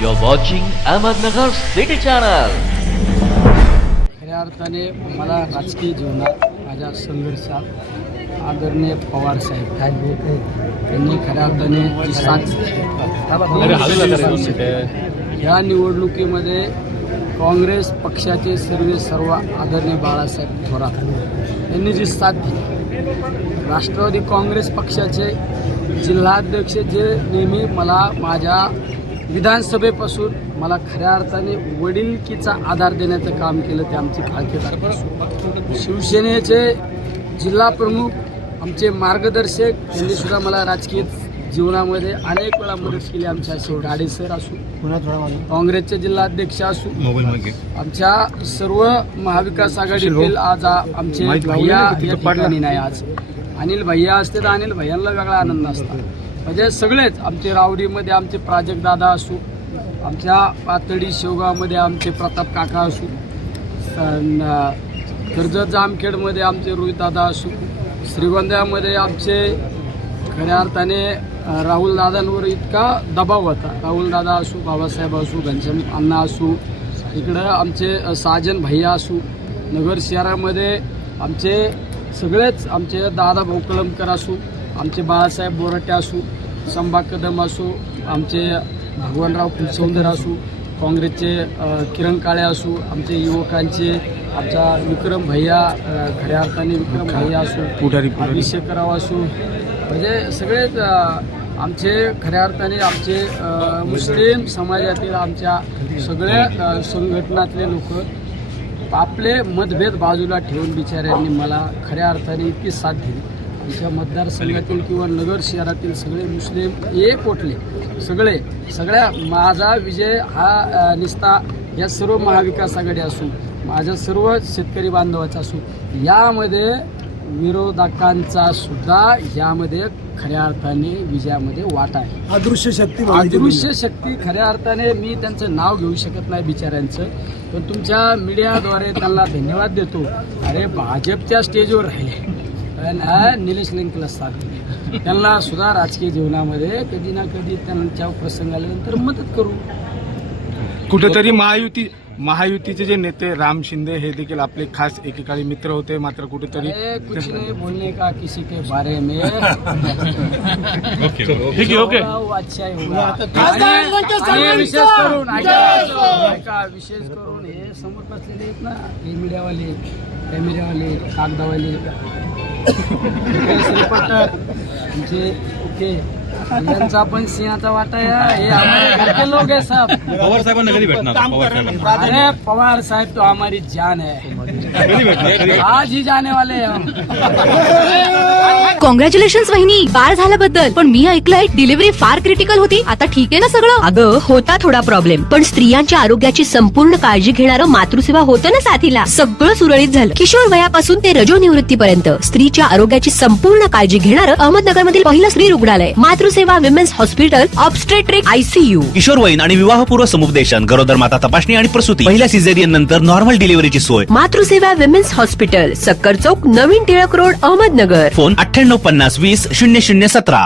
You're watching Ahmednagar City Channel. खऱ्या अर्थाने मला राजकीय जीवनात माझ्या संघर्षात आदरणीय पवार साहेब त्यांनी खऱ्या अर्थाने जी साथ या निवडणुकीमध्ये काँग्रेस पक्षाचे सर्व सर्व आदरणीय बाळासाहेब थोरात. यांनी जी साथ दिली राष्ट्रवादी काँग्रेस पक्षाचे जिल्हाध्यक्ष जे नेहमी मला माझ्या विधानसभेपासून मला खऱ्या अर्थाने वडिलकीचा आधार देण्याचं काम केलं ते आमचे फाळके शिवसेनेचे जिल्हा प्रमुख आमचे मार्गदर्शक यांनी सुद्धा मला राजकीय जीवनामध्ये अनेक वेळा मदत केली आमच्या असे गाडे सर असू काँग्रेसचे जिल्हाध्यक्ष असू आमच्या सर्व महाविकास आघाडीतील आज आमचे भैया या ठिकाणी नाही आज. अनिल भैया असते तर अनिल भैयांना वेगळा आनंद असता. म्हणजे सगळेच आमचे रावडीमध्ये आमचे प्राजक्त दादा असू आमच्या पातळी शेवगावमध्ये आमचे प्रताप काका असू कर्जत जामखेडमध्ये आमचे रोहितदादा असू श्रीगोंद्यामध्ये आमचे खऱ्या अर्थाने राहुलदादांवर राहुल दादांवर इतका दबाव होता. राहुल दादा असू बाबासाहेब असू घनश्याम अण्णा असू इकडं आमचे साजन भैया असू नगर शहरामध्ये आमचे सगळेच आमचे दादा भाऊ कलमकर असू आमचे बाळासाहेब बोराटे असू संभा कदम असू आमचे भगवानराव फुलसौंदर असू काँग्रेसचे किरण काळे असू आमचे युवकांचे आमचा विक्रम भैया खऱ्या अर्थाने विक्रम भैया असू अभिषेकराव असू म्हणजे सगळेच आमचे खऱ्या अर्थाने आमचे मुस्लिम समाजातील आमच्या सगळ्या संघटनातले लोक आपले मतभेद बाजूला ठेवून बिचाऱ्यांनी मला खऱ्या अर्थाने इतकी साथ दिली. आमच्या मतदारसंघातील किंवा नगर शहरातील सगळे मुस्लिम एक ओटले सगळे सगळ्या माझा विजय हा निस्ता या सर्व महाविकास आघाडी असू माझ्या सर्व शेतकरी बांधवाचा असू यामध्ये विरोधकांचा सुद्धा यामध्ये खऱ्या अर्थाने विजयामध्ये वाटा आहे. अदृश्य शक्ती अदृश्य शक्ती खऱ्या अर्थाने मी त्यांचं नाव घेऊ शकत नाही बिचाऱ्यांचं पण तुमच्या मीडियाद्वारे त्यांना धन्यवाद देतो. अरे भाजपच्या स्टेजवर राहिले. निलेश लंकेला साथ दिली. त्यांना सुद्धा राजकीय जीवनामध्ये कधी ना कधी त्यांच्या प्रसंग आल्यानंतर मदत करू. कुठेतरी महायुती महायुतीचे जे नेते राम शिंदे हे देखील आपले खास एकेकाळी मित्र होते मात्र कुठेतरी अरे कुछ नहीं बोलने का किसी के बारे में. ठीक आहे ओके अच्छा ही विशेष करून ऐका, विशेष करून हे समोर बसलेले आहेत ना हे मीडियावाले. कॅमेरेवाले कागदावाले. हे श्रीपटर ओके. यांचा पण सिंहाचा वाटा आहे हमारे घर के लोग है सब पवार साहेबांना कधी भेटणार? पवार साहेबांना. अरे पवार साहब तो हमारी जान है कधी भेटणार? कधी आज ही जाने वाले हैं हम. कॉंग्रॅच्युलेशन वहिनी. बाळ झाल्याबद्दल. पण मी ऐकलंय डिलिव्हरी फार क्रिटिकल होती. आता ठीक आहे ना सगळं? अगं होता थोडा प्रॉब्लेम पण स्त्रियांच्या आरोग्याची संपूर्ण काळजी घेणारं मातृसेवा होतं ना साथीला? सगळं सुरळीत झालं. किशोर वयापासून ते रजो निवृत्तीपर्यंत स्त्रीच्या आरोग्याची संपूर्ण काळजी घेणारं अहमदनगर मधील पहिलं स्त्री रुग्णालय. Matruseva women's hospital obstetric ICU किशोरवयीन आणि विवाहपूर्व समुपदेशन गरोदर माता तपासणी आणि प्रसूती. पहिल्या सिझेरियन नंतर नॉर्मल डिलिव्हरीची सोय. मातृसेवा विमेन्स हॉस्पिटल सक्कर चौक नवीन टिळक रोड अहमदनगर. फोन अठ्ठ्याण्णव पन्नास वीस शून्य शून्य सतरा.